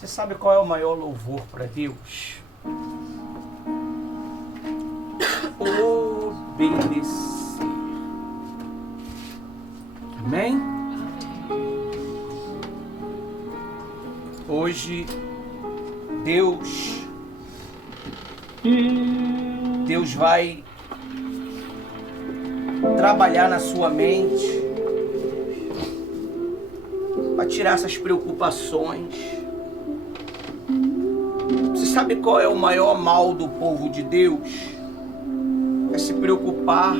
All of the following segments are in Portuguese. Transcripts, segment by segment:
Você sabe qual é o maior louvor para Deus? Obedecer. Amém? Hoje, Deus vai trabalhar na sua mente, vai tirar essas preocupações. Você sabe qual é o maior mal do povo de Deus? É se preocupar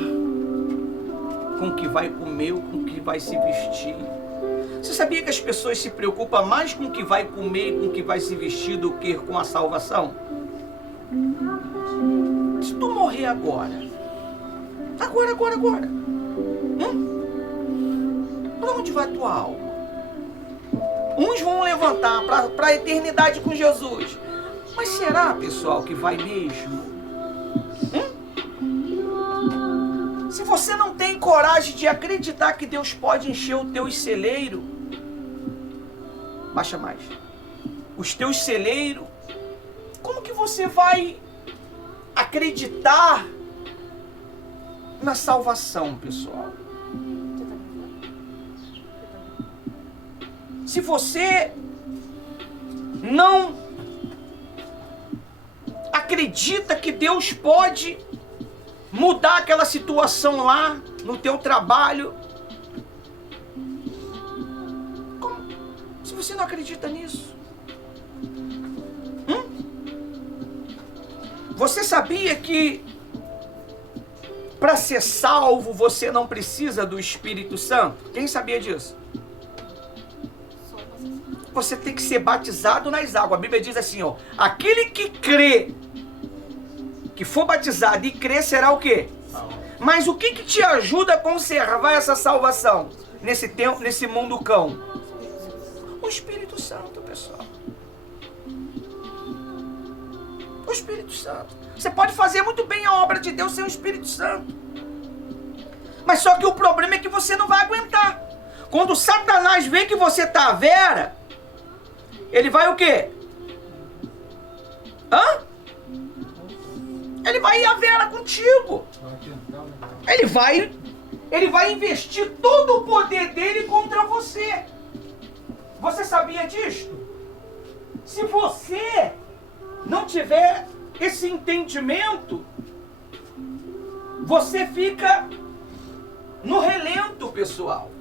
com o que vai comer ou com o que vai se vestir. Você sabia que as pessoas se preocupam mais com o que vai comer e com o que vai se vestir do que com a salvação? Se tu morrer agora, para onde vai tua alma? Uns vão levantar para a eternidade com Jesus. Mas será, pessoal, que vai mesmo? Se você não tem coragem de acreditar que Deus pode encher o teu celeiro, baixa mais. Os teus celeiros, como que você vai acreditar na salvação, pessoal? Se você não acredita que Deus pode mudar aquela situação lá no teu trabalho, se você não acredita nisso? Você sabia que para ser salvo você não precisa do Espírito Santo? Quem sabia disso? Você tem que ser batizado nas águas. A Bíblia diz assim, ó, aquele que crê, que for batizado e crer, será o quê? Mas o que te ajuda a conservar essa salvação nesse tempo, nesse mundo cão? O Espírito Santo, pessoal. O Espírito Santo. Você pode fazer muito bem a obra de Deus sem o Espírito Santo. Mas só que o problema é que você não vai aguentar. Quando Satanás vê que você tá à vera, ele vai o quê? Ele vai ir à vera contigo. Ele vai investir todo o poder dele contra você. Você sabia disto? Se você não tiver esse entendimento, você fica no relento, pessoal.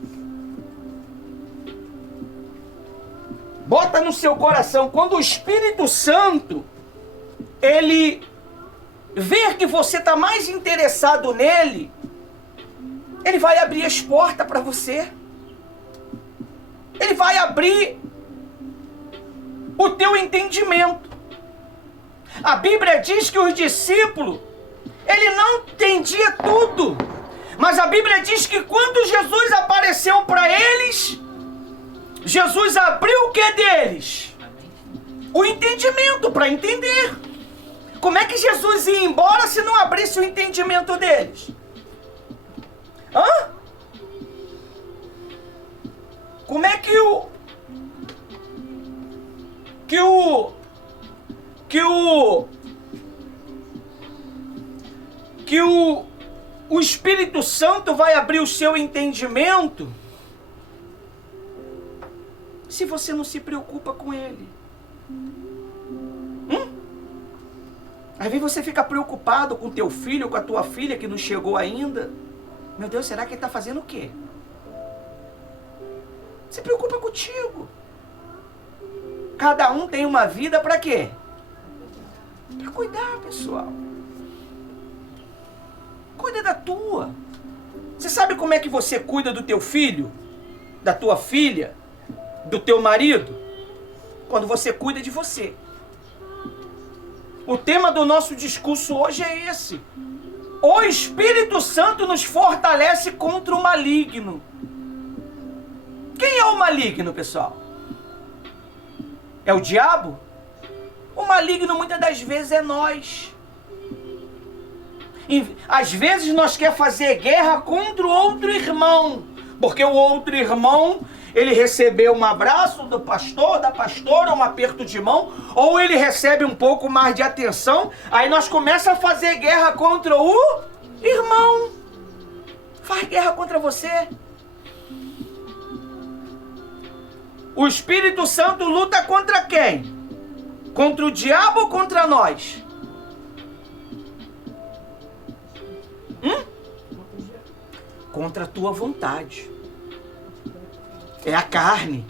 Bota no seu coração, quando o Espírito Santo, ele ver que você está mais interessado nele, ele vai abrir as portas para você. Ele vai abrir o teu entendimento. A Bíblia diz que os discípulos, ele não entendia tudo. Mas a Bíblia diz que quando Jesus apareceu para eles, Jesus abriu o que deles? O entendimento para entender. Como é que Jesus ia embora se não abrisse o entendimento deles? Como é que o Espírito Santo vai abrir o seu entendimento se você não se preocupa com ele? Às vezes você fica preocupado com teu filho, com a tua filha que não chegou ainda. Meu Deus, será que ele está fazendo o quê? Se preocupa contigo. Cada um tem uma vida para quê? Para cuidar, pessoal. Cuida da tua. Você sabe como é que você cuida do teu filho? Da tua filha? Do teu marido? Quando você cuida de você. O tema do nosso discurso hoje é esse. O Espírito Santo nos fortalece contra o maligno. Quem é o maligno, pessoal? É o diabo? O maligno muitas das vezes é nós. E, às vezes nós queremos fazer guerra contra o outro irmão, porque o outro irmão, ele recebeu um abraço do pastor, da pastora, um aperto de mão, ou ele recebe um pouco mais de atenção, aí nós começamos a fazer guerra contra o irmão. Faz guerra contra você. O Espírito Santo luta contra quem? Contra o diabo ou contra nós? Contra a tua vontade. É a carne.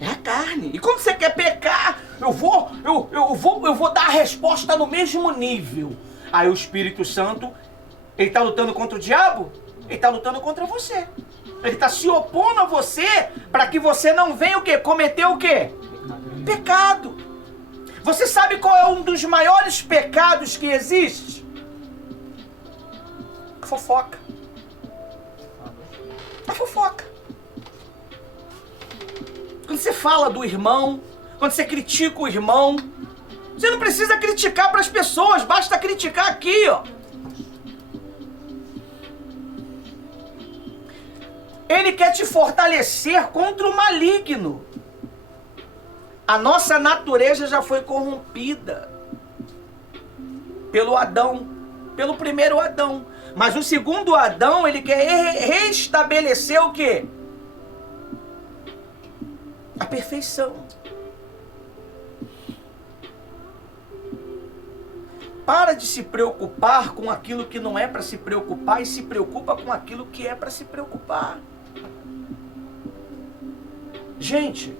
É a carne. E quando você quer pecar, eu vou dar a resposta no mesmo nível. Aí o Espírito Santo, ele está lutando contra o diabo? Ele está lutando contra você. Ele está se opondo a você para que você não venha o quê? Cometer o quê? Pecado. Você sabe qual é um dos maiores pecados que existe? A fofoca. A fofoca. Quando você fala do irmão, quando você critica o irmão, você não precisa criticar para as pessoas, basta criticar aqui, ó. Ele quer te fortalecer contra o maligno. A nossa natureza já foi corrompida pelo Adão, pelo primeiro Adão. Mas o segundo Adão, ele quer restabelecer o quê? A perfeição. Para de se preocupar com aquilo que não é para se preocupar e se preocupa com aquilo que é para se preocupar. Gente,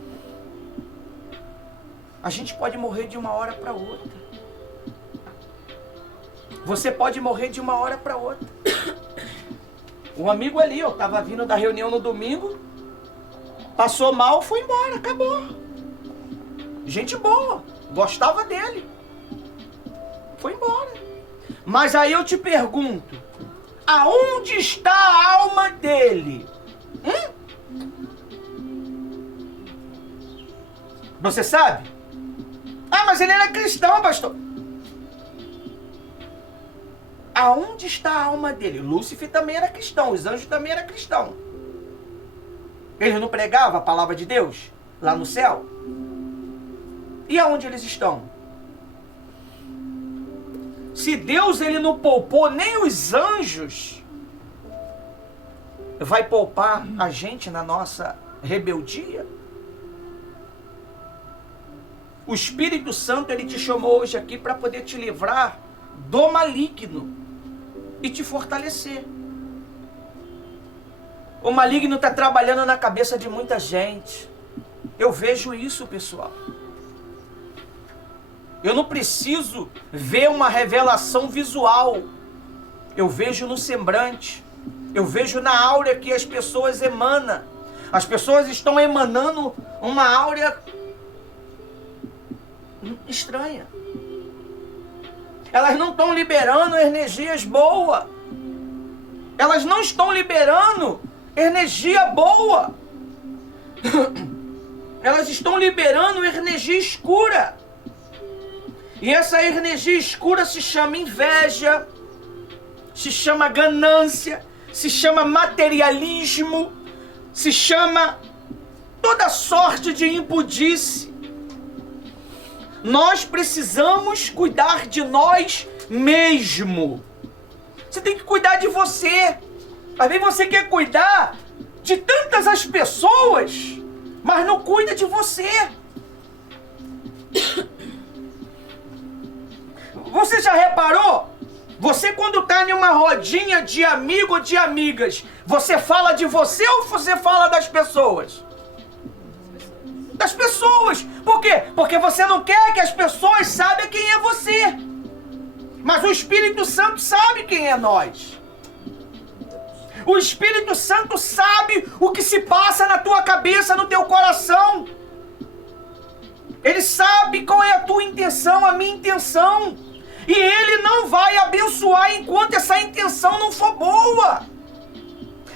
a gente pode morrer de uma hora para outra. Você pode morrer de uma hora para outra. Um amigo ali, eu estava vindo da reunião no domingo, passou mal, foi embora, acabou. Gente boa, gostava dele. Foi embora. Mas aí eu te pergunto, aonde está a alma dele? Você sabe? Ah, mas ele era cristão, pastor. Aonde está a alma dele? Lúcifer também era cristão, os anjos também eram cristãos. Eles não pregavam a palavra de Deus lá no céu? E aonde eles estão? Se Deus ele não poupou nem os anjos, vai poupar a gente na nossa rebeldia? O Espírito Santo ele te chamou hoje aqui para poder te livrar do maligno e te fortalecer. O maligno está trabalhando na cabeça de muita gente. Eu vejo isso, pessoal. Eu não preciso ver uma revelação visual. Eu vejo no semblante. Eu vejo na áurea que as pessoas emanam. As pessoas estão emanando uma áurea estranha. Elas não estão liberando energias boas. Elas não estão liberando energia boa. Elas estão liberando energia escura. E essa energia escura se chama inveja, se chama ganância, se chama materialismo, se chama toda sorte de impudice. Nós precisamos cuidar de nós mesmo. Você tem que cuidar de você. Às vezes você quer cuidar de tantas as pessoas, mas não cuida de você. Você já reparou? Você quando está em uma rodinha de amigo ou de amigas, você fala de você ou você fala das pessoas? Das pessoas. Por quê? Porque você não quer que as pessoas saibam quem é você. Mas o Espírito Santo sabe quem é nós. O Espírito Santo sabe o que se passa na tua cabeça, no teu coração. Ele sabe qual é a tua intenção, a minha intenção. E Ele não vai abençoar enquanto essa intenção não for boa.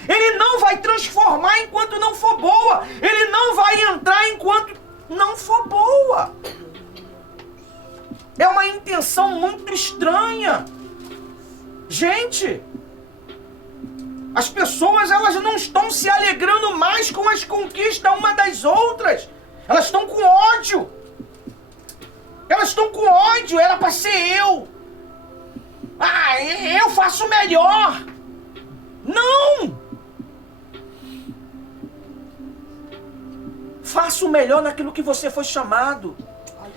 Ele não vai transformar enquanto não for boa. Ele não vai entrar enquanto não for boa. É uma intenção muito estranha. Gente, As pessoas, elas não estão se alegrando mais com as conquistas uma das outras. Elas estão com ódio. Elas estão com ódio. Era para ser eu. Ah, eu faço melhor. Não! Faça o melhor naquilo que você foi chamado.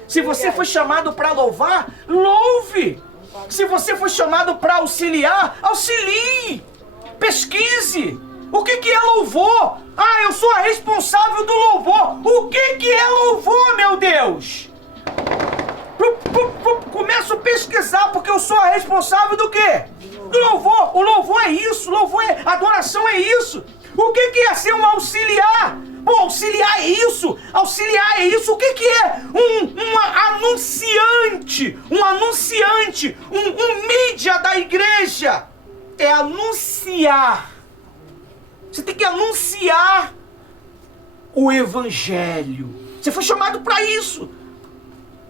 Se você foi chamado para louvar, louve. Se você foi chamado para auxiliar, auxilie. Pesquise. O que é louvor? Ah, eu sou a responsável do louvor. O que é louvor, meu Deus? Começo a pesquisar, porque eu sou a responsável do quê? Do louvor. O louvor é isso. Louvor é adoração, é isso. O que é ser um auxiliar? Pô, auxiliar é isso. Auxiliar é isso. O que é um anunciante? Um anunciante. Um mídia da igreja. É anunciar. Você tem que anunciar o evangelho. Você foi chamado para isso.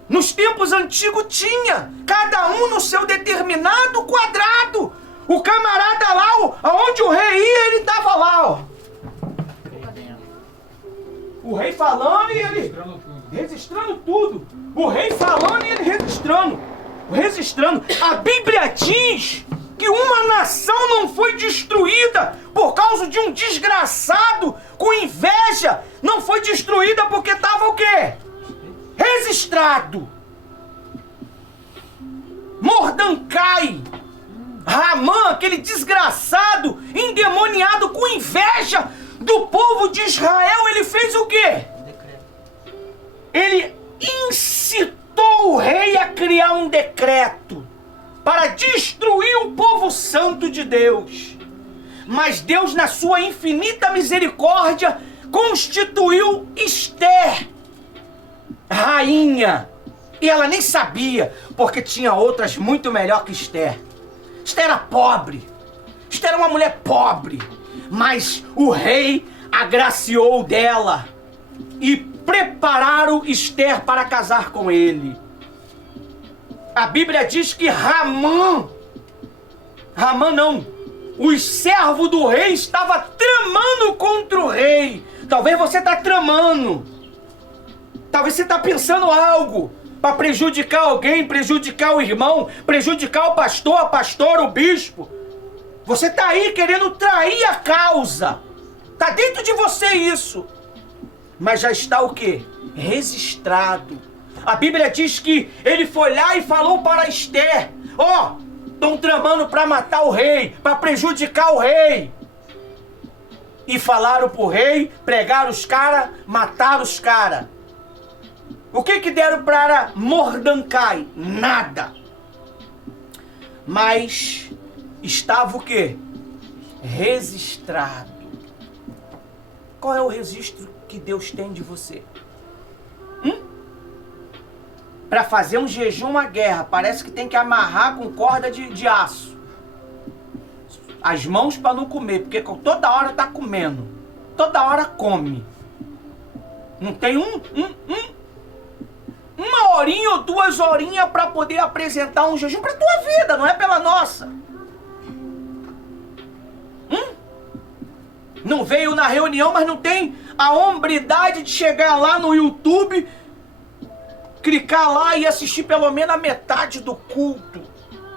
Nos tempos antigos tinha, cada um no seu determinado quadrado. O camarada lá, aonde o rei ia, ele estava lá, ó. O rei falando e ele registrando tudo. O rei falando e ele registrando. A Bíblia diz que uma nação não foi destruída por causa de um desgraçado com inveja. Não foi destruída porque estava o quê? Registrado. Mordencai, Ramã, aquele desgraçado, endemoniado com inveja do povo de Israel, ele fez o quê? Ele incitou o rei a criar um decreto para destruir o povo santo de Deus. Mas Deus, na sua infinita misericórdia, constituiu Esther rainha. E ela nem sabia, porque tinha outras muito melhor que Esther. Esther era pobre. Esther era uma mulher pobre. Mas o rei agraciou dela e prepararam Esther para casar com ele. A Bíblia diz que Ramã não, os servos do rei estavam tramando contra o rei. Talvez você está tramando. Talvez você está pensando algo para prejudicar alguém, prejudicar o irmão, prejudicar o pastor, a pastora, o bispo. Você está aí querendo trair a causa. Está dentro de você isso. Mas já está o quê? Registrado. A Bíblia diz que ele foi lá e falou para Esther: ó, estão tramando para matar o rei, para prejudicar o rei. E falaram pro rei, pregaram os caras, mataram os caras. O que deram para Mordencai? Nada. Mas estava o quê? Registrado. Qual é o registro que Deus tem de você? Para fazer um jejum, uma guerra, parece que tem que amarrar com corda de aço. As mãos para não comer, porque toda hora tá comendo. Toda hora come. Não tem uma horinha ou 2 horinhas para poder apresentar um jejum para tua vida, não é pela nossa. Não veio na reunião, mas não tem a hombridade de chegar lá no YouTube, clicar lá e assistir pelo menos a metade do culto,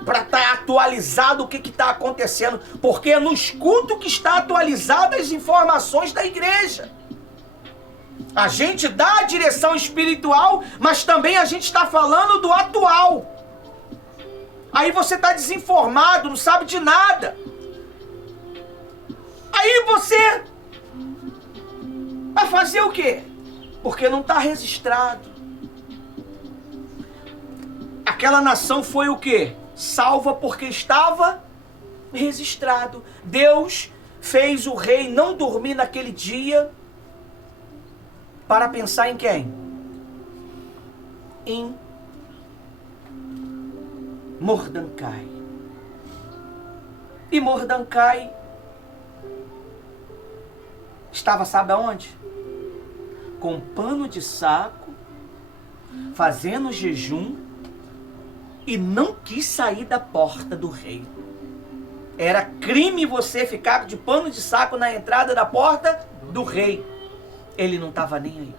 para estar atualizado o que está acontecendo, porque é nos cultos que está atualizadas as informações da igreja. A gente dá a direção espiritual, mas também a gente está falando do atual. Aí você está desinformado, não sabe de nada. Aí você vai fazer o quê? Porque não está registrado. Aquela nação foi o quê? Salva porque estava registrado. Deus fez o rei não dormir naquele dia para pensar em quem? Em Mordencai. E Mordencai estava, sabe aonde? Com pano de saco, fazendo jejum, e não quis sair da porta do rei. Era crime você ficar de pano de saco na entrada da porta do rei. Ele não estava nem aí.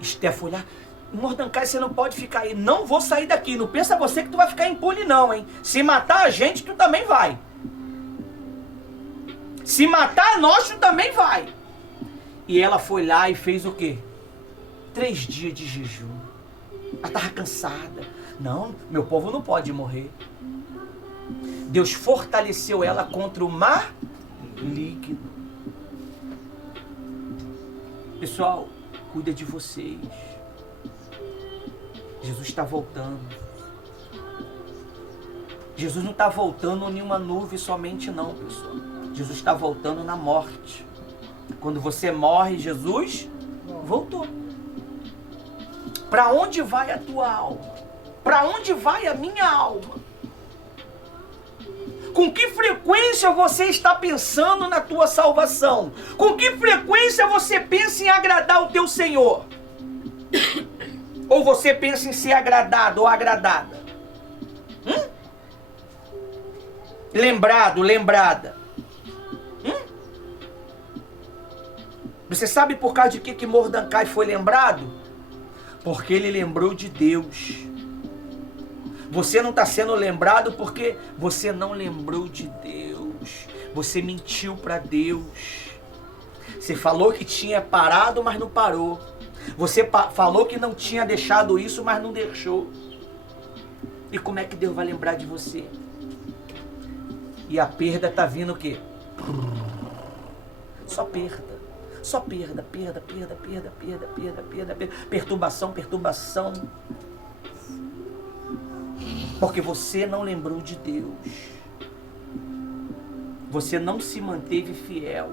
Esté foi lá. Mordecai, você não pode ficar aí. Não vou sair daqui. Não pensa você que tu vai ficar impune não, hein? Se matar a gente, tu também vai. Se matar nós, tu também vai. E ela foi lá e fez o quê? 3 dias de jejum. Ela estava cansada. Não, meu povo não pode morrer. Deus fortaleceu ela contra o maligno. Pessoal, cuida de vocês. Jesus está voltando. Jesus não está voltando em uma nuvem somente não, pessoal. Jesus está voltando na morte. Quando você morre, Jesus voltou. Para onde vai a tua alma? Para onde vai a minha alma? Com que frequência você está pensando na tua salvação? Com que frequência você pensa em agradar o teu Senhor? Ou você pensa em ser agradado ou agradada? Lembrado, lembrada. Você sabe por causa de que Mordecai foi lembrado? Porque ele lembrou de Deus. Você não está sendo lembrado porque você não lembrou de Deus. Você mentiu para Deus. Você falou que tinha parado, mas não parou. Você falou que não tinha deixado isso, mas não deixou. E como é que Deus vai lembrar de você? E a perda está vindo o quê? Só perda. Só perda, perda, perda, perda, perda, perda, perda, perda. Perturbação, perturbação. Porque você não lembrou de Deus. Você não se manteve fiel.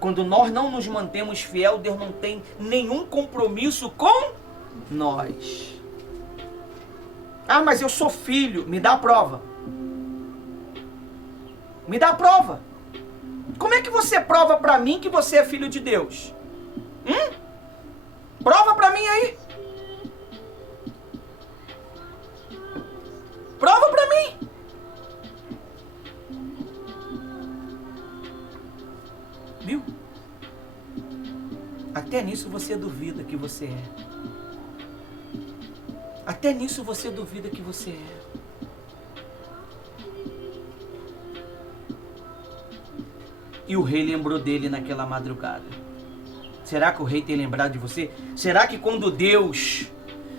Quando nós não nos mantemos fiel, Deus não tem nenhum compromisso com nós. Ah, mas eu sou filho. Me dá a prova. Me dá a prova. Como é que você prova pra mim que você é filho de Deus? Prova pra mim aí. Prova pra mim. Viu? Até nisso você duvida que você é. Até nisso você duvida que você é. E o rei lembrou dele naquela madrugada. Será que o rei tem lembrado de você? Será que quando Deus,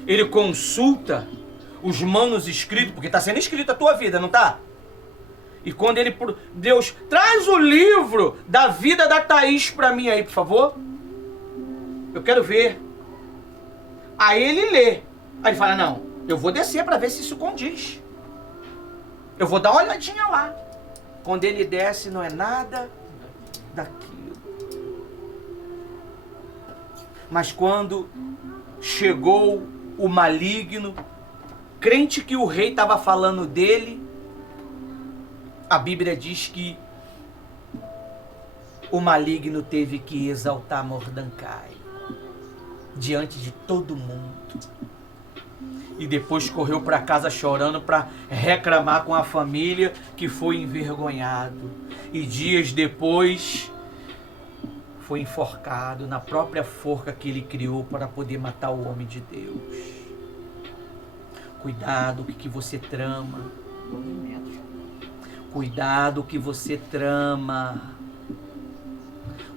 ele consulta os manuscritos, porque está sendo escrito a tua vida, não está? E quando Deus traz o livro da vida da Thaís para mim aí, por favor. Eu quero ver. Aí ele lê. Aí ele fala, não, eu vou descer para ver se isso condiz. Eu vou dar uma olhadinha lá. Quando ele desce, não é nada daquilo. Mas quando chegou o maligno, crente que o rei estava falando dele, a Bíblia diz que o maligno teve que exaltar Mordecai diante de todo mundo. E depois correu para casa chorando para reclamar com a família que foi envergonhado. E dias depois foi enforcado na própria forca que ele criou para poder matar o homem de Deus. Cuidado com o que você trama. Cuidado com o que você trama.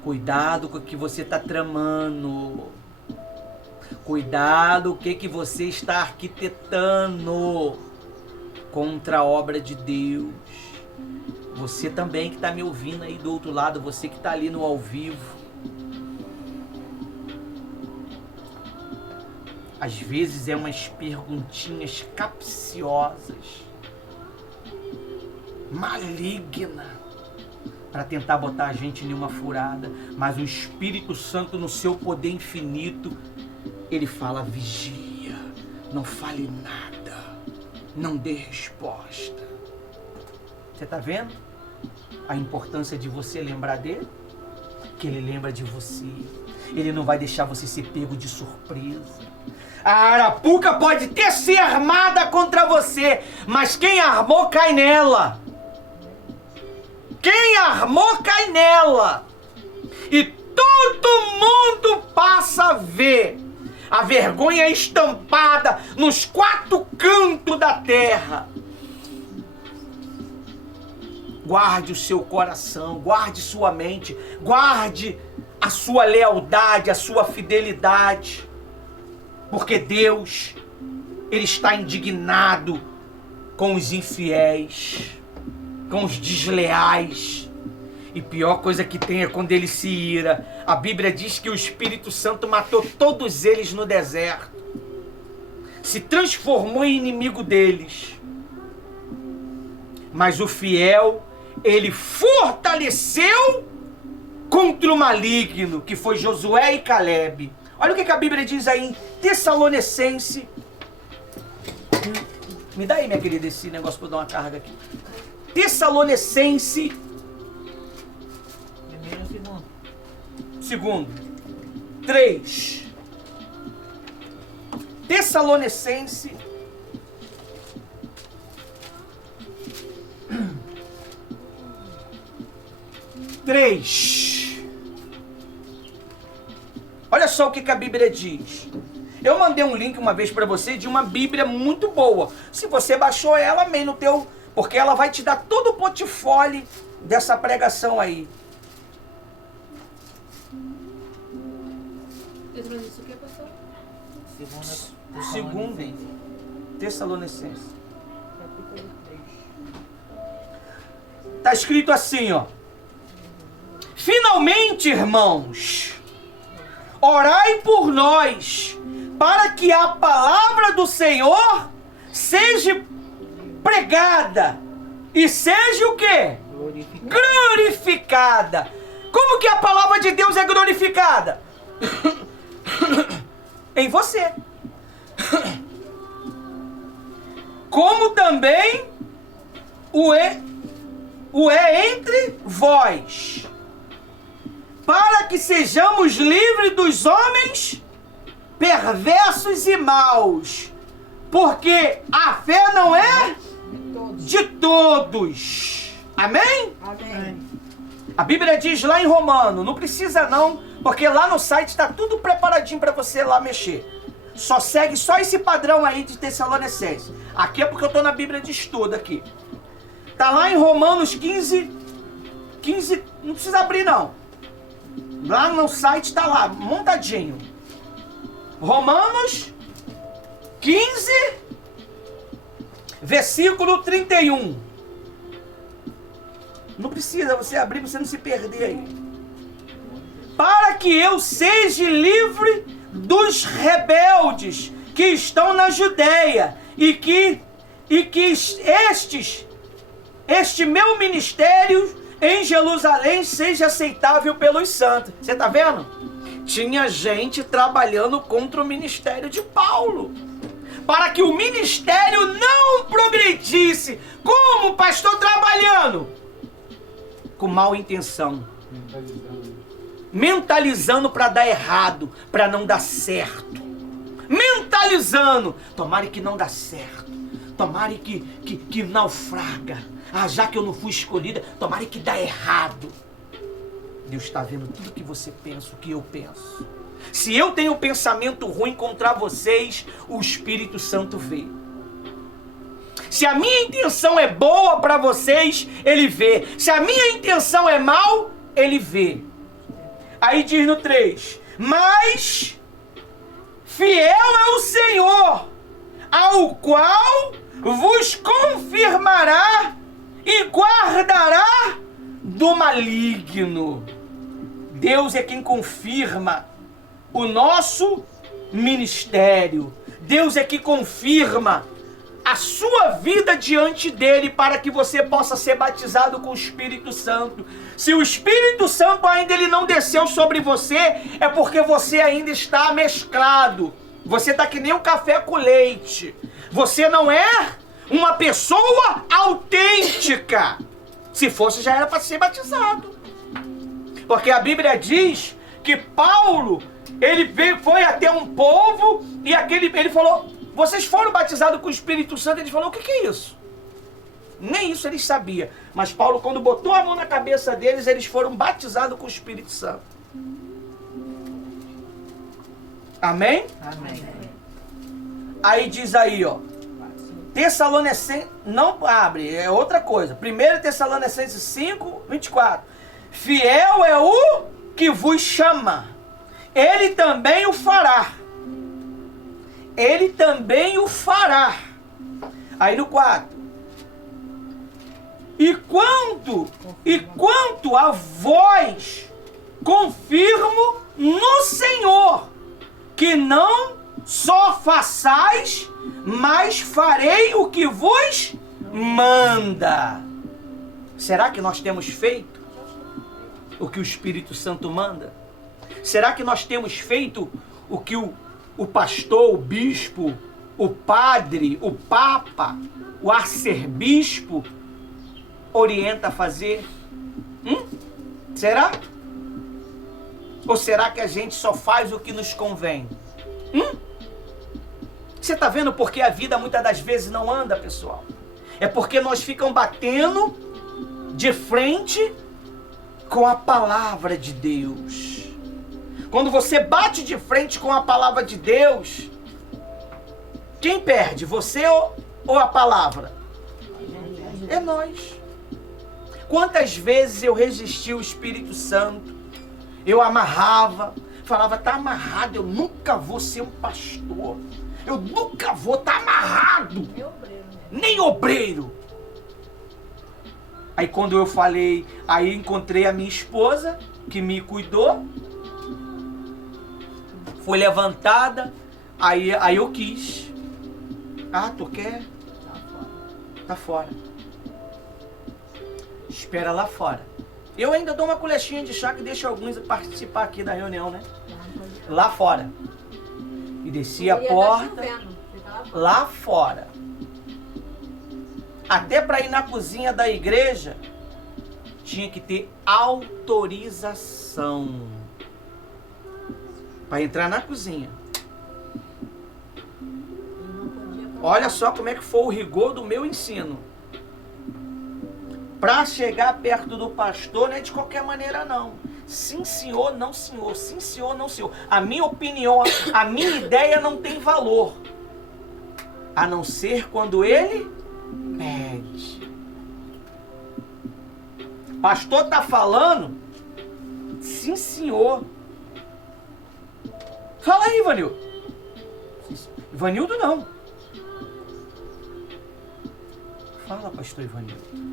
Cuidado com o que você está tramando. Cuidado com o que você está arquitetando contra a obra de Deus. Você também que está me ouvindo aí do outro lado, você que está ali no ao vivo. Às vezes é umas perguntinhas capciosas, maligna, para tentar botar a gente em uma furada. Mas o Espírito Santo, no seu poder infinito, ele fala, vigia, não fale nada, não dê resposta. Você está vendo a importância de você lembrar dele? porque Ele lembra de você. Ele não vai deixar você ser pego de surpresa. A arapuca pode até ser armada contra você, mas quem armou cai nela. Quem armou cai nela. E todo mundo passa a ver a vergonha estampada nos 4 cantos da terra. Guarde o seu coração, guarde sua mente, guarde a sua lealdade, a sua fidelidade. Porque Deus, Ele está indignado com os infiéis, com os desleais. E pior coisa que tem é quando Ele se ira. A Bíblia diz que o Espírito Santo matou todos eles no deserto. Se transformou em inimigo deles. Mas o fiel, ele fortaleceu contra o maligno, que foi Josué e Caleb. Olha o que a Bíblia diz aí em Tessalonicense. Me dá aí, minha querida, esse negócio para eu dar uma carga aqui. Tessalonicense. Segundo. 3. Tessalonicense. 3. Olha só o que a Bíblia diz. Eu mandei um link uma vez para você de uma Bíblia muito boa. Se você baixou ela, amém no teu... Porque ela vai te dar todo o portfólio dessa pregação aí. Isso aqui é pastor? Segundo Tessalonicense. Está escrito assim, ó. Finalmente, irmãos, orai por nós, para que a palavra do Senhor seja pregada e seja o quê? Glorificada. Como que a palavra de Deus é glorificada? Em você. Como também o é entre vós, para que sejamos livres dos homens perversos e maus, porque a fé não é de todos. Amém? Amém. A Bíblia diz lá em Romano, não precisa não, porque lá no site está tudo preparadinho para você lá mexer. Só segue só esse padrão aí de Tessalonicenses. Aqui é porque eu estou na Bíblia de estudo aqui. Tá lá em Romanos 15, não precisa abrir não. Lá no site está lá, montadinho. Romanos 15, versículo 31. Não precisa você abrir para você não se perder aí. Para que eu seja livre dos rebeldes que estão na Judéia e que este meu ministério em Jerusalém seja aceitável pelos santos. Você está vendo? Tinha gente trabalhando contra o ministério de Paulo, para que o ministério não progredisse. Como o pastor trabalhando? Com mal intenção. Mentalizando para dar errado, para não dar certo. Mentalizando. Tomara que não dá certo. Tomara que naufraga. Ah, já que eu não fui escolhida, tomara que dá errado. Deus está vendo tudo que você pensa, o que eu penso. Se eu tenho pensamento ruim contra vocês, o Espírito Santo vê. Se a minha intenção é boa para vocês, Ele vê. Se a minha intenção é mal, Ele vê. Aí diz no 3, mas fiel é o Senhor, ao qual vos confirmará e guardará do maligno. Deus é quem confirma o nosso ministério. Deus é que confirma a sua vida diante dele para que você possa ser batizado com o Espírito Santo. Se o Espírito Santo ainda ele não desceu sobre você, é porque você ainda está mesclado. Você está que nem um café com leite. Você não é uma pessoa autêntica. Se fosse, já era para ser batizado. Porque a Bíblia diz que Paulo, foi até um povo e ele falou, vocês foram batizados com o Espírito Santo? Ele falou, o que é isso? Nem isso eles sabiam. Mas Paulo, quando botou a mão na cabeça deles, eles foram batizados com o Espírito Santo. Amém? Amém. Aí diz aí, ó. Tessalonicenses, não abre, é outra coisa. 1 Tessalonicenses 5, 24. Fiel é o que vos chama. Ele também o fará. Ele também o fará. Aí no 4. E quanto a vós, confirmo no Senhor, que não só façais, mas farei o que vos manda. Será que nós temos feito o que o Espírito Santo manda? Será que nós temos feito o que o pastor, o bispo, o padre, o papa, o arcebispo orienta a fazer? Será? Ou será que a gente só faz o que nos convém? Você está vendo porque a vida muitas das vezes não anda, pessoal? É porque nós ficamos batendo de frente com a palavra de Deus. Quando você bate de frente com a palavra de Deus, quem perde? Você ou a palavra? É nós. Quantas vezes eu resisti o Espírito Santo? Eu amarrava, falava, tá amarrado, eu nunca vou ser um pastor. Eu nunca vou estar amarrado. Nem obreiro, né? Nem obreiro. Aí quando eu falei, aí encontrei a minha esposa, que me cuidou. Foi levantada, aí eu quis. Ah, tu quer? Tá fora. Espera lá fora. Eu ainda dou uma colherzinha de chá que deixa alguns participar aqui da reunião, né? Lá fora. E desci a porta lá fora. Até para ir na cozinha da igreja, tinha que ter autorização para entrar na cozinha. Olha só como é que foi o rigor do meu ensino. Para chegar perto do pastor não é de qualquer maneira não. Sim senhor, não senhor. Sim senhor, não senhor. A minha opinião, a minha ideia não tem valor. A não ser quando ele pede. Pastor tá falando? Sim senhor. Fala aí, Ivanildo. Ivanildo não. Fala, pastor Ivanildo.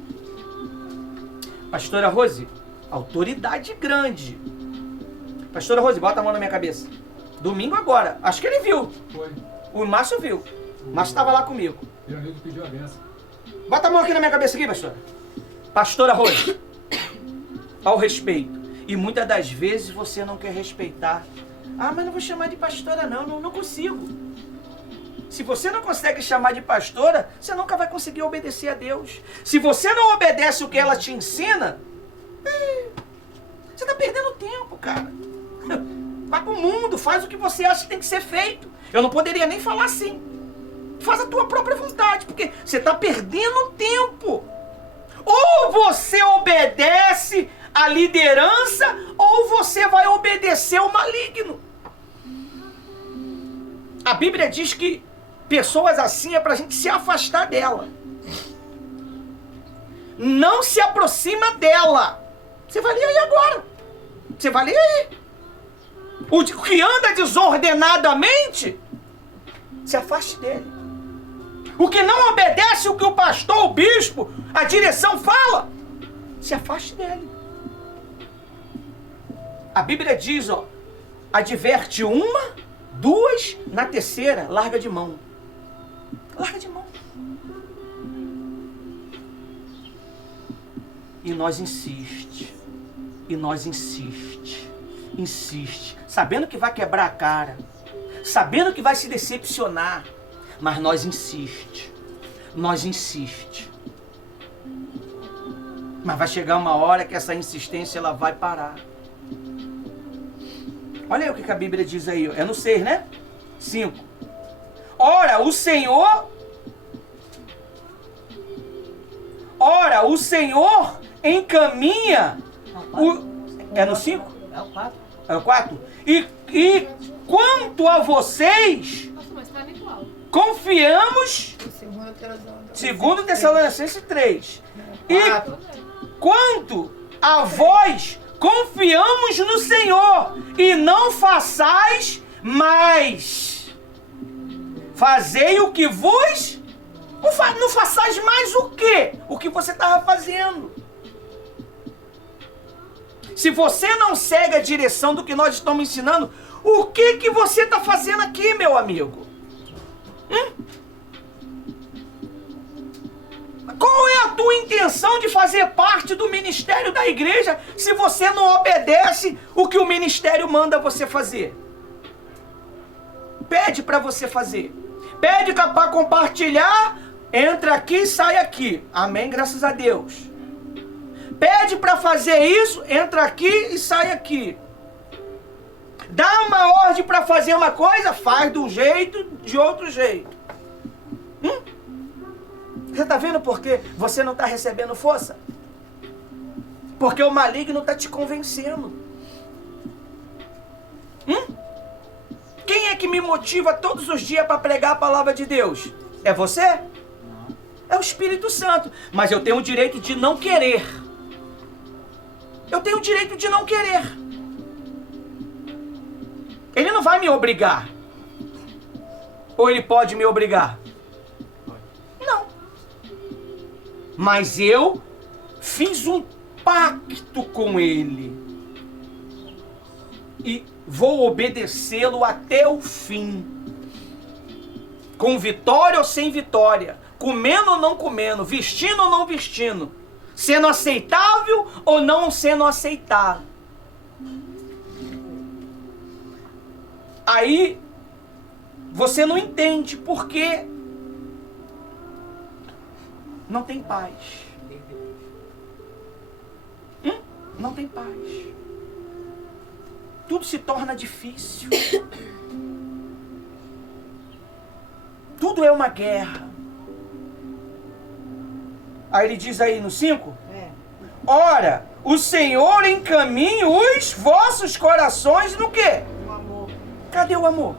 Pastora Rose, autoridade grande. Pastora Rose, bota a mão na minha cabeça. Domingo agora. Acho que ele viu. Foi. O Márcio viu. O Márcio estava lá comigo. Meu amigo pediu a benção. Bota a mão aqui na minha cabeça aqui, pastora. Pastora Rose, ao respeito. E muitas das vezes você não quer respeitar. Ah, mas não vou chamar de pastora não consigo. Se você não consegue chamar de pastora, você nunca vai conseguir obedecer a Deus. Se você não obedece o que ela te ensina, você está perdendo tempo, cara. Vai pro mundo, faz o que você acha que tem que ser feito. Eu não poderia nem falar assim. Faz a tua própria vontade, porque você está perdendo tempo. Ou você obedece a liderança, ou você vai obedecer o maligno. A Bíblia diz que pessoas assim é pra gente se afastar dela. Não se aproxima dela. Você vai ler aí agora. Você vai ler aí. O que anda desordenadamente, se afaste dele. O que não obedece o que o pastor, o bispo, a direção fala, se afaste dele. A Bíblia diz, ó, adverte uma, duas, na terceira, larga de mão. Larga de mão. E nós insiste. E nós insiste. Insiste. Sabendo que vai quebrar a cara. Sabendo que vai se decepcionar. Mas nós insiste. Nós insiste. Mas vai chegar uma hora que essa insistência ela vai parar. Olha aí o que a Bíblia diz aí. É no 6, né? 5. Ora, o Senhor encaminha... É no 5? É o 4. É o 4? E quanto a vocês... Nossa, mas tá igual. Confiamos... Segundo Tessalonicenses 3. E quanto a vós, confiamos no Senhor, e não façais mais. Fazei o que vos... Não façais mais o quê? O que você estava fazendo. Se você não segue a direção do que nós estamos ensinando, o que você está fazendo aqui, meu amigo? Qual é a tua intenção de fazer parte do ministério da igreja se você não obedece o que o ministério manda você fazer? Pede para você fazer. Pede para compartilhar, entra aqui e sai aqui. Amém, graças a Deus. Pede para fazer isso, entra aqui e sai aqui. Dá uma ordem para fazer uma coisa, faz de um jeito, de outro jeito. Você está vendo por que você não está recebendo força? Porque o maligno está te convencendo. Quem é que me motiva todos os dias para pregar a palavra de Deus? É você? Não. É o Espírito Santo. Mas eu tenho o direito de não querer. Eu tenho o direito de não querer. Ele não vai me obrigar. Ou ele pode me obrigar? Não. Mas eu fiz um pacto com ele. E vou obedecê-lo até o fim. Com vitória ou sem vitória. Comendo ou não comendo. Vestindo ou não vestindo. Sendo aceitável ou não sendo aceitável. Aí você não entende por que não tem paz. Não tem paz. Tudo se torna difícil. Tudo é uma guerra. Aí ele diz aí no 5. Ora, o Senhor encaminha os vossos corações no quê? O amor. Cadê o amor?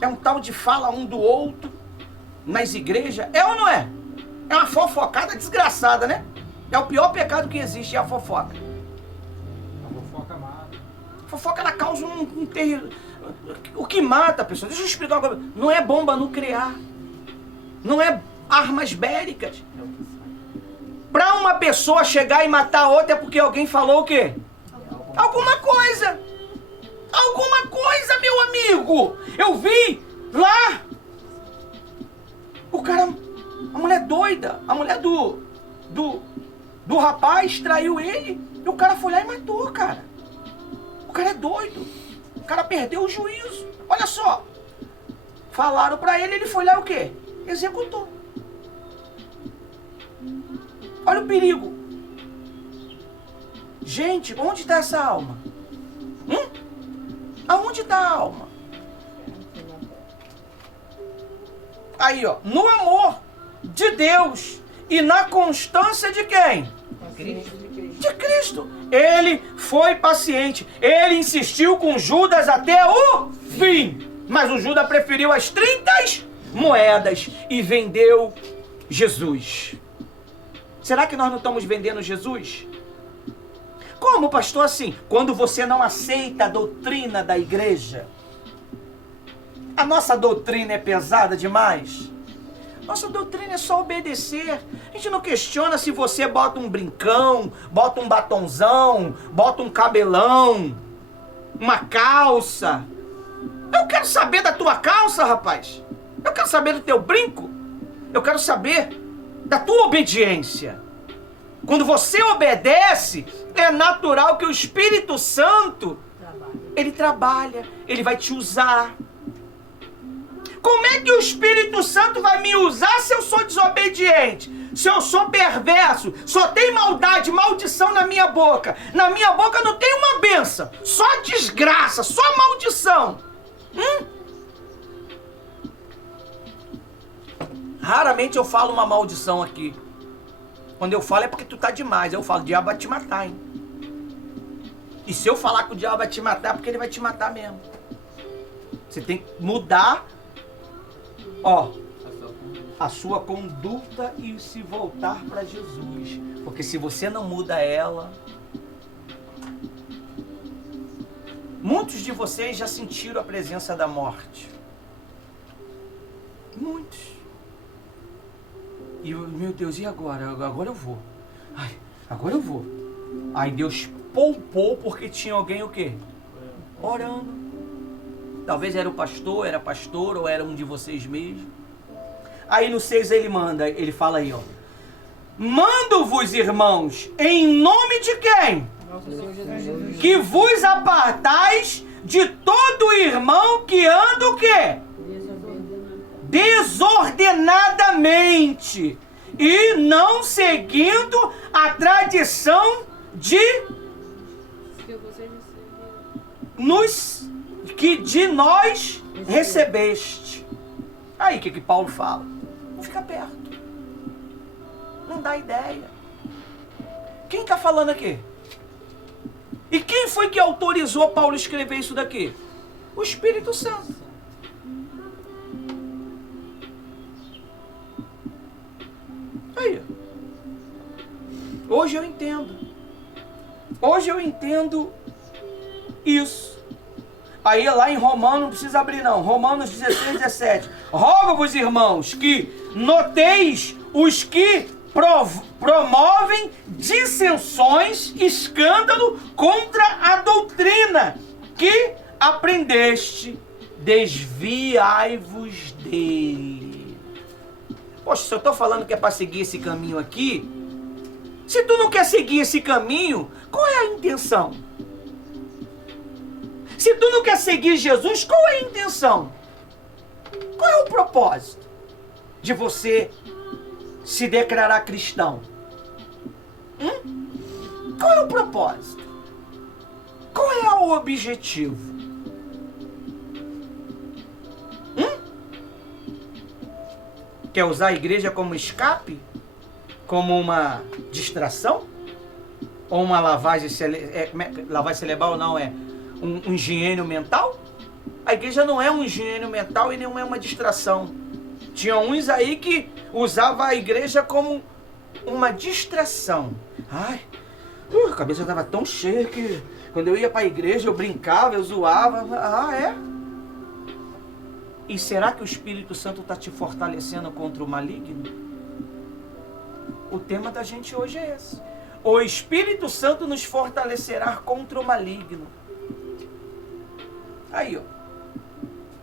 É um tal de fala um do outro nas igrejas. É ou não é? É uma fofocada desgraçada, né? É o pior pecado que existe, é a fofoca. A fofoca mata. A fofoca, ela causa um terrível... O que mata a pessoa? Deixa eu explicar uma coisa. Não é bomba nuclear. Não é armas bélicas. Para uma pessoa chegar e matar a outra é porque alguém falou o quê? Alguma coisa. Alguma coisa, meu amigo. Eu vi lá. O cara... A mulher doida. A mulher do rapaz traiu ele. E o cara foi lá e matou, cara. O cara é doido. O cara perdeu o juízo. Olha só. Falaram pra ele, ele foi lá e o quê? Executou. Olha o perigo. Gente, onde está essa alma? Aonde está a alma? Aí, ó. No amor de Deus e na constância de quem? De Cristo. Ele foi paciente. Ele insistiu com Judas até o fim. Mas o Judas preferiu as 30 moedas e vendeu Jesus. Será que nós não estamos vendendo Jesus? Como, pastor, assim? Quando você não aceita a doutrina da igreja. A nossa doutrina é pesada demais. Nossa doutrina é só obedecer. A gente não questiona se você bota um brincão, bota um batonzão, bota um cabelão, uma calça. Eu quero saber da tua calça, rapaz. Eu quero saber do teu brinco. Eu quero saber da tua obediência. Quando você obedece, é natural que o Espírito Santo, ele trabalha, ele vai te usar. Como é que o Espírito Santo vai me usar se eu sou desobediente? Se eu sou perverso, só tem maldade, maldição na minha boca não tem uma benção, só desgraça, só maldição. Raramente eu falo uma maldição aqui. Quando eu falo é porque tu tá demais. Eu falo, o diabo vai te matar, hein? E se eu falar que o diabo vai te matar, é porque ele vai te matar mesmo. Você tem que mudar, a sua conduta e se voltar para Jesus. Porque se você não muda ela... Muitos de vocês já sentiram a presença da morte. Muitos. E meu Deus, e agora? Agora eu vou. Agora eu vou. Aí Deus poupou porque tinha alguém o quê? Orando. Talvez era o pastor, era pastor, ou era um de vocês mesmo. Aí no 6 ele fala aí, mando-vos, irmãos, em nome de quem? Que vos apartais de todo irmão que anda o quê? Desordenadamente e não seguindo a tradição que de nós recebeste. Aí o que Paulo fala? Não fica perto. Não dá ideia. Quem está falando aqui? E quem foi que autorizou Paulo a escrever isso daqui? O Espírito Santo. Aí. Hoje eu entendo. Hoje eu entendo isso. Aí lá em Romanos, não precisa abrir não. Romanos 16, 17. Rogo-vos, irmãos, que noteis os que promovem dissensões, escândalo contra a doutrina que aprendeste. Desviai-vos dele. Poxa, se eu estou falando que é para seguir esse caminho aqui, se tu não quer seguir esse caminho, qual é a intenção? Se tu não quer seguir Jesus, qual é a intenção? Qual é o propósito de você se declarar cristão? Qual é o propósito? Qual é o objetivo? Quer usar a igreja como escape? Como uma distração? Ou uma lavagem cerebral? Não, é um engenho mental? A igreja não é um engenho mental e não é uma distração. Tinha uns aí que usavam a igreja como uma distração. Ai, a cabeça estava tão cheia que quando eu ia para a igreja eu brincava, eu zoava. Ah, é? E será que o Espírito Santo está te fortalecendo contra o maligno? O tema da gente hoje é esse. O Espírito Santo nos fortalecerá contra o maligno. Aí,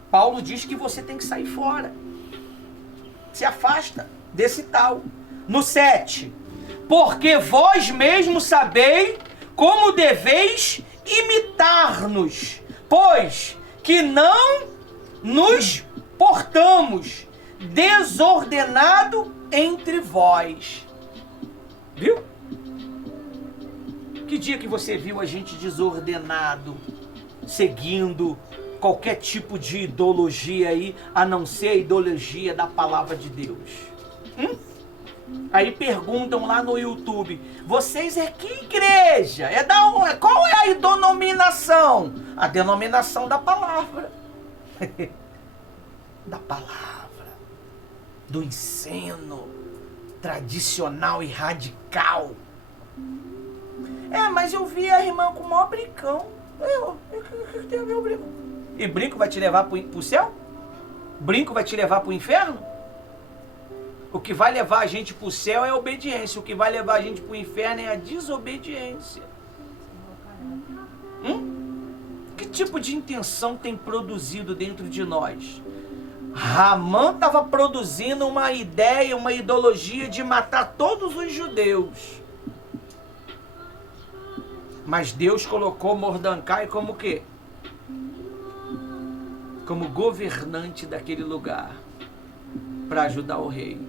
Paulo diz que você tem que sair fora. Se afasta desse tal. No 7. Porque vós mesmos sabeis como deveis imitar-nos, pois que não nos portamos desordenado entre vós. Viu? Que dia que você viu a gente desordenado, seguindo qualquer tipo de ideologia aí, a não ser a ideologia da palavra de Deus? Aí perguntam lá no YouTube, vocês é que igreja? Qual é a denominação? A denominação da palavra. Da palavra. Do ensino tradicional e radical. Mas eu vi a irmã com o maior brincão. O que tem a ver o brinco? E brinco vai te levar pro céu? Brinco vai te levar pro inferno? O que vai levar a gente pro céu é a obediência. O que vai levar a gente pro inferno é a desobediência. Que tipo de intenção tem produzido dentro de nós? Ramã estava produzindo uma ideia, uma ideologia de matar todos os judeus. Mas Deus colocou Mordecai como o quê? Como governante daquele lugar, para ajudar o rei.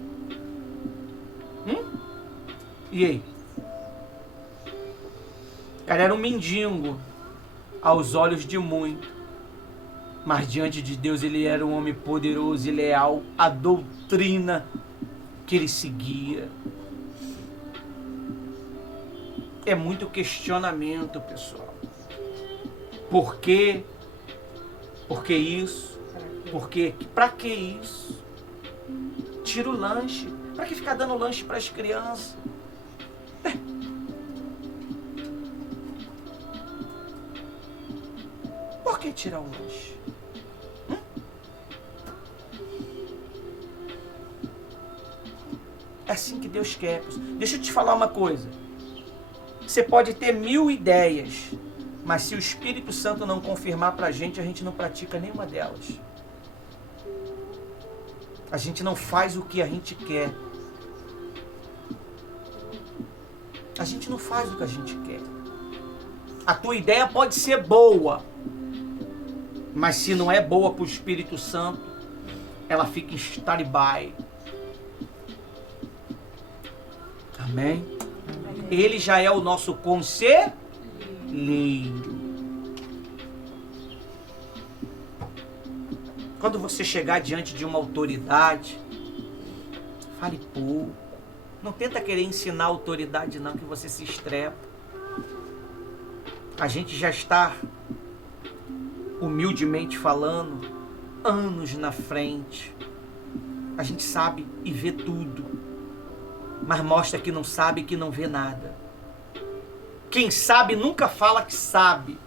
E aí? O cara era um mendigo aos olhos de muito, mas diante de Deus ele era um homem poderoso e leal à doutrina que ele seguia. É muito questionamento, pessoal. Por quê? Por que isso? Por quê? Pra que isso? Tira o lanche. Pra que ficar dando lanche pras crianças? Por que tirar o lanche? É assim que Deus quer. Deixa eu te falar uma coisa. Você pode ter 1000 ideias, mas se o Espírito Santo não confirmar pra gente, a gente não pratica nenhuma delas. A gente não faz o que a gente quer. A gente não faz o que a gente quer. A tua ideia pode ser boa, mas se não é boa para o Espírito Santo, ela fica em stand-by. Amém? Ele já é o nosso conselheiro. Quando você chegar diante de uma autoridade, fale pouco. Não tenta querer ensinar a autoridade não, que você se estrepa. A gente já está, humildemente falando, anos na frente. A gente sabe e vê tudo, mas mostra que não sabe e que não vê nada. Quem sabe nunca fala que sabe,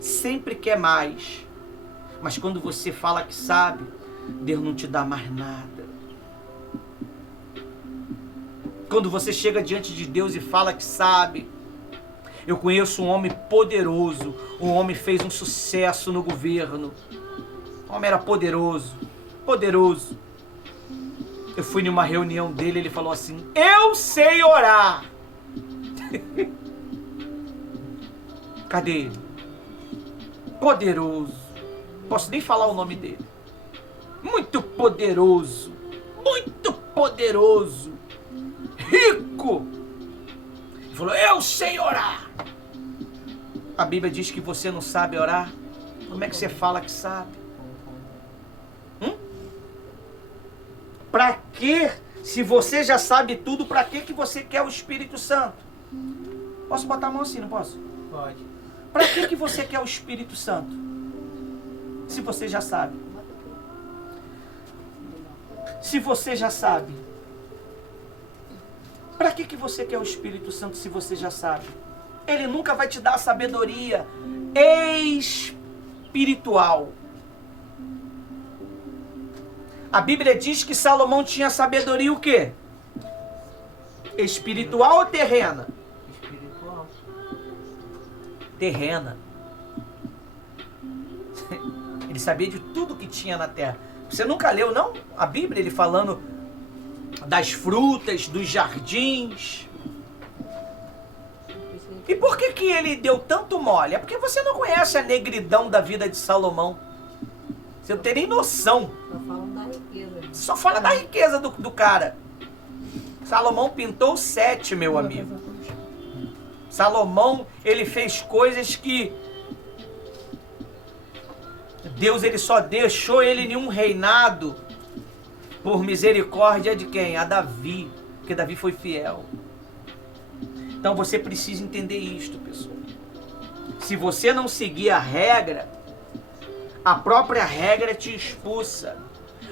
sempre quer mais. Mas quando você fala que sabe, Deus não te dá mais nada. Quando você chega diante de Deus e fala que sabe, eu conheço um homem poderoso, um homem fez um sucesso no governo. O homem era poderoso, poderoso. Eu fui numa reunião dele, ele falou assim: eu sei orar. Cadê ele? Poderoso. Posso nem falar o nome dele. Muito poderoso. Muito poderoso. Rico. Ele falou: eu sei orar. A Bíblia diz que você não sabe orar. Como é que você fala que sabe? Pra que, se você já sabe tudo, pra que você quer o Espírito Santo? Posso botar a mão assim, não posso? Pode. Pra que você quer o Espírito Santo? Se você já sabe. Se você já sabe. Pra que você quer o Espírito Santo se você já sabe? Ele nunca vai te dar a sabedoria espiritual. A Bíblia diz que Salomão tinha sabedoria o quê? Espiritual ou terrena? Espiritual. Terrena. Ele sabia de tudo que tinha na terra. Você nunca leu, não? A Bíblia, ele falando das frutas, dos jardins. E por que ele deu tanto mole? É porque você não conhece a negridão da vida de Salomão. Você não tem nem noção. Só falam da riqueza. Só fala da riqueza do cara. Salomão pintou 7, meu amigo. Salomão, ele fez coisas que Deus, ele só deixou ele em um reinado por misericórdia de quem? A Davi. Porque Davi foi fiel. Então você precisa entender isto, pessoal. Se você não seguir a regra, a própria regra te expulsa.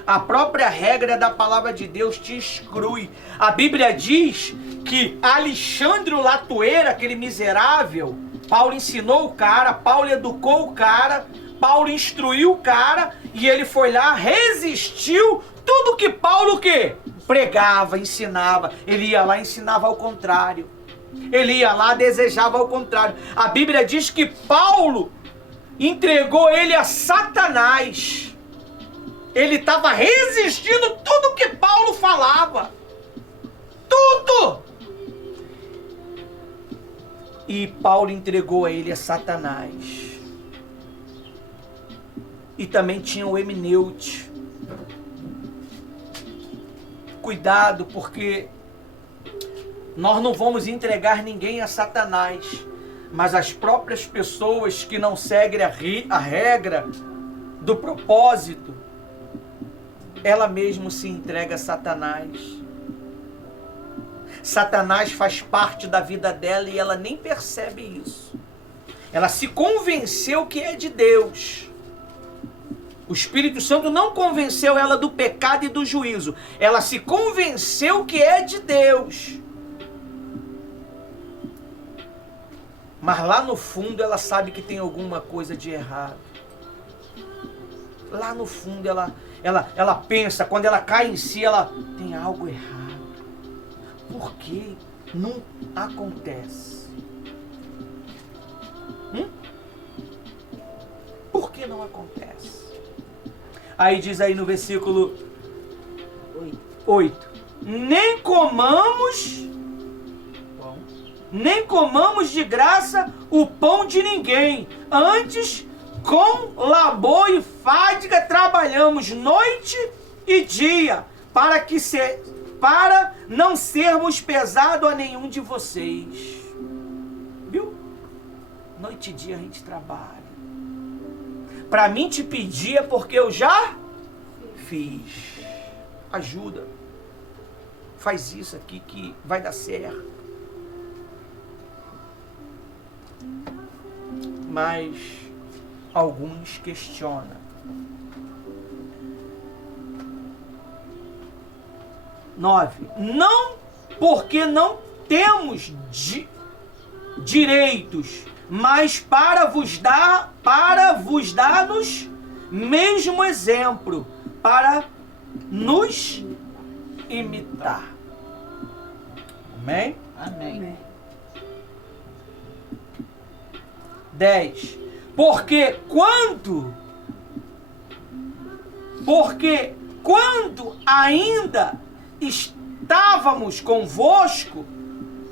A própria regra da palavra de Deus te exclui. A Bíblia diz que Alexandre o Latueira, aquele miserável, Paulo ensinou o cara, Paulo educou o cara, Paulo instruiu o cara e ele foi lá, resistiu tudo que Paulo o quê? Pregava, ensinava. Ele ia lá e ensinava ao contrário. Ele ia lá, desejava ao contrário. A Bíblia diz que Paulo entregou ele a Satanás. Ele estava resistindo tudo que Paulo falava. Tudo! E Paulo entregou a ele a Satanás. E também tinha o Emeneute. Cuidado, porque Nós não vamos entregar ninguém a Satanás, mas as próprias pessoas que não seguem a regra do propósito, ela mesmo se entrega a Satanás. Satanás faz parte da vida dela e ela nem percebe isso. Ela se convenceu que é de Deus. O Espírito Santo não convenceu ela do pecado e do juízo. Ela se convenceu que é de Deus. Mas lá no fundo ela sabe que tem alguma coisa de errado. Lá no fundo ela pensa, quando ela cai em si, ela tem algo errado. Por que não acontece? Por que não acontece? Aí diz aí no versículo 8. Nem comamos de graça o pão de ninguém. Antes, com labor e fadiga, trabalhamos noite e dia, para não sermos pesado a nenhum de vocês. Viu? Noite e dia a gente trabalha. Para mim te pedir é porque eu já fiz. Ajuda. Faz isso aqui que vai dar certo. Mas alguns questionam. 9. Não porque não temos direitos, mas para vos dar-nos mesmo exemplo, para nos imitar. Amém? Amém. 10. Porque quando ainda estávamos convosco,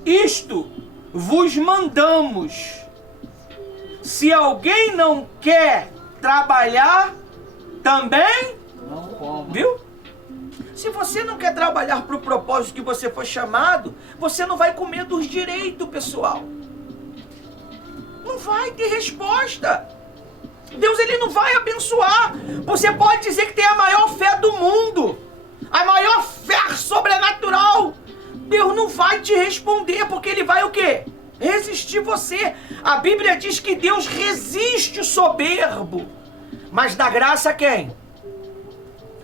isto vos mandamos. Se alguém não quer trabalhar, também Não coma. viu? Se você não quer trabalhar para o propósito que você foi chamado, você não vai comer dos direitos, pessoal. Não vai ter resposta. Deus, ele não vai abençoar. Você pode dizer que tem a maior fé do mundo, a maior fé sobrenatural. Deus não vai te responder, porque ele vai o quê? Resistir você. A Bíblia diz que Deus resiste o soberbo, mas dá graça a quem?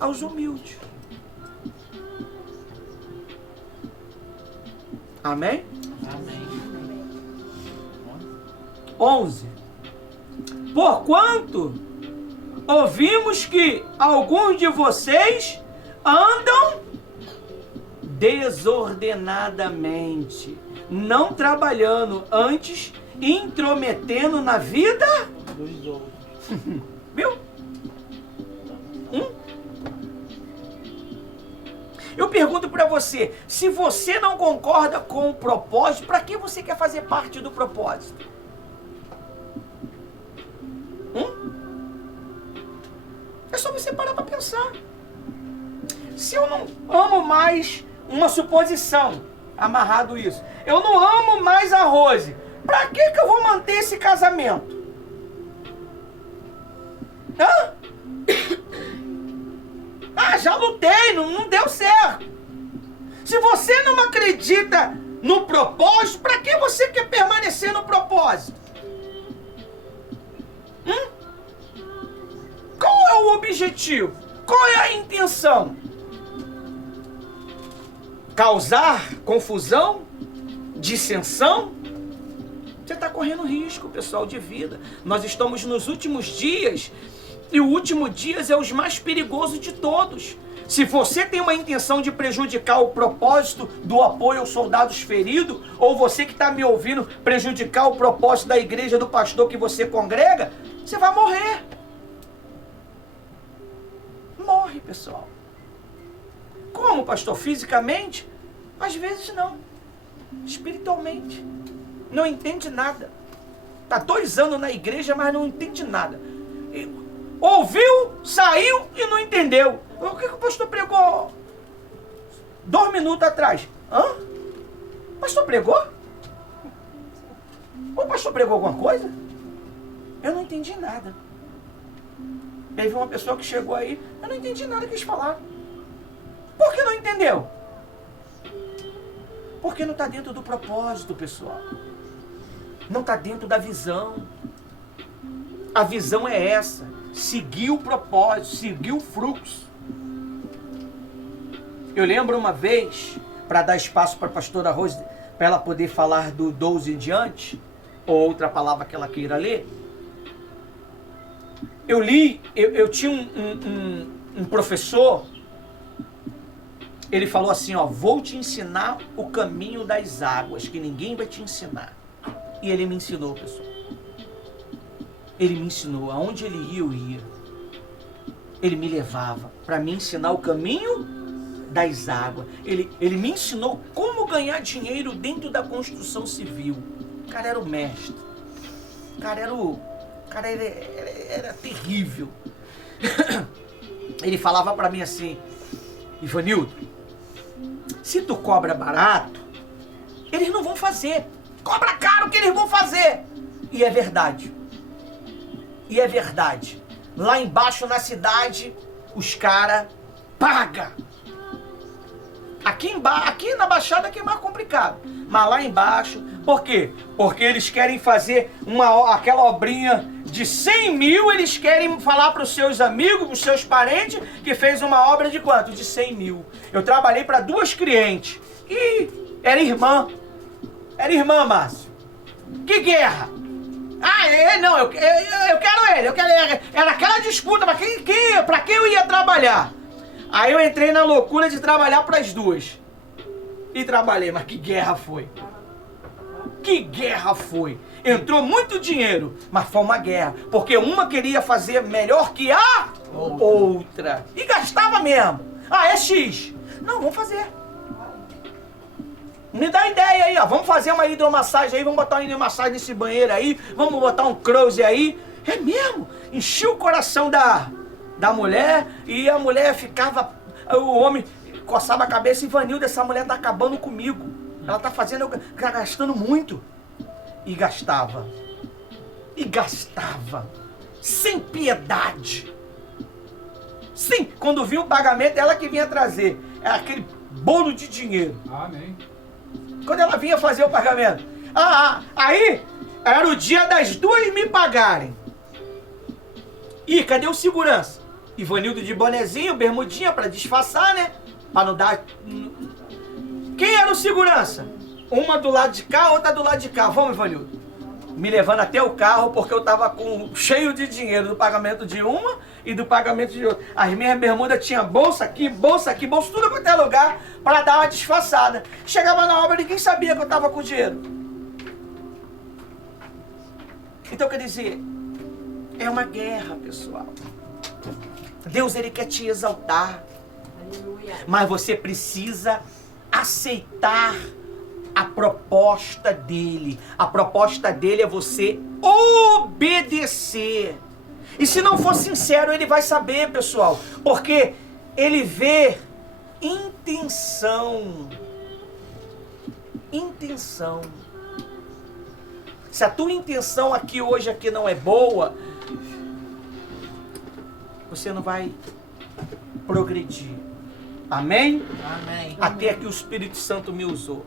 Aos humildes. Amém? Amém. 11. Porquanto ouvimos que alguns de vocês andam desordenadamente, não trabalhando, antes intrometendo na vida Dos outros. Viu? Eu pergunto para você, se você não concorda com o propósito, para que você quer fazer parte do propósito? É só você parar para pensar. Se eu não amo mais, uma suposição, amarrado isso, eu não amo mais a Rose, para que eu vou manter esse casamento? Já lutei, não deu certo. Se você não acredita no propósito, para que você quer permanecer no propósito? Qual é o objetivo? Qual é a intenção? Causar confusão? Dissensão? Você está correndo risco, pessoal, de vida. Nós estamos nos últimos dias, e o último dia é os mais perigosos de todos. Se você tem uma intenção de prejudicar o propósito do apoio aos soldados feridos, ou você que está me ouvindo prejudicar o propósito da igreja, do pastor que você congrega, você vai morrer. Morre, pessoal. Como, pastor? Fisicamente? Às vezes não. Espiritualmente. Não entende nada. Está 2 anos na igreja, mas não entende nada. Ouviu, saiu e não entendeu. O que o pastor pregou 2 minutos atrás? O pastor pregou? O pastor pregou alguma coisa? Eu não entendi nada. Teve uma pessoa que chegou aí, eu não entendi nada que eles falaram. Por que não entendeu? Porque não está dentro do propósito, pessoal. Não está dentro da visão. A visão é essa. Seguir o propósito, seguir o fluxo. Eu lembro uma vez, para dar espaço para a pastora Rose, para ela poder falar do 12 em diante, ou outra palavra que ela queira ler. Eu tinha um professor, ele falou assim, ó, vou te ensinar o caminho das águas, que ninguém vai te ensinar. E ele me ensinou, pessoal. Ele me ensinou, aonde ele ia, eu ia. Ele me levava para me ensinar o caminho das águas. Ele me ensinou como ganhar dinheiro dentro da construção civil. O cara era o mestre. O cara era terrível. Ele falava para mim assim, Ivanildo, se tu cobra barato, eles não vão fazer. Cobra caro que eles vão fazer. E é verdade. E é verdade. Lá embaixo na cidade, os caras pagam. Aqui na Baixada que é mais complicado. Mas lá embaixo, por quê? Porque eles querem fazer aquela obrinha de 100 mil, eles querem falar para os seus amigos, para os seus parentes, que fez uma obra de quanto? De 100 mil. Eu trabalhei para 2 clientes. E era irmã. Era irmã, Márcio. Que guerra! Não, eu quero ele. Era aquela disputa, para quem eu ia trabalhar? Aí eu entrei na loucura de trabalhar para as 2. E trabalhei, mas que guerra foi? Que guerra foi? Entrou muito dinheiro, mas foi uma guerra. Porque uma queria fazer melhor que a outra. E gastava mesmo. É X. Não, vamos fazer. Me dá ideia aí, ó. Vamos fazer uma hidromassagem aí, vamos botar uma hidromassagem nesse banheiro aí, vamos botar um cruise aí. É mesmo? Enchi o coração da mulher e a mulher ficava, o homem coçava a cabeça e Ivanildo, essa mulher tá acabando comigo. Ela tá gastando muito. E gastava. Sem piedade. Sim, quando vinha o pagamento, ela que vinha trazer. Era aquele bolo de dinheiro. Amém. Quando ela vinha fazer o pagamento. Aí, era o dia das 2 me pagarem. Ih, cadê o segurança? Ivanildo de bonezinho, bermudinha pra disfarçar, né? Pra não dar... Quem era o segurança? Uma do lado de cá, outra do lado de cá. Vamos, Ivanildo. Me levando até o carro, porque eu tava cheio de dinheiro do pagamento de uma e do pagamento de outra. As minhas bermudas tinham bolsa aqui, tudo quanto é lugar, para dar uma disfarçada. Chegava na obra, ninguém sabia que eu tava com dinheiro. Então, quer dizer, é uma guerra, pessoal. Deus, Ele quer te exaltar. Aleluia. Mas você precisa aceitar a proposta dele. A proposta dele é você obedecer. E se não for sincero, ele vai saber, pessoal. Porque ele vê intenção. Intenção. Se a tua intenção hoje não é boa, você não vai progredir. Amém? Amém. Até que o Espírito Santo me usou.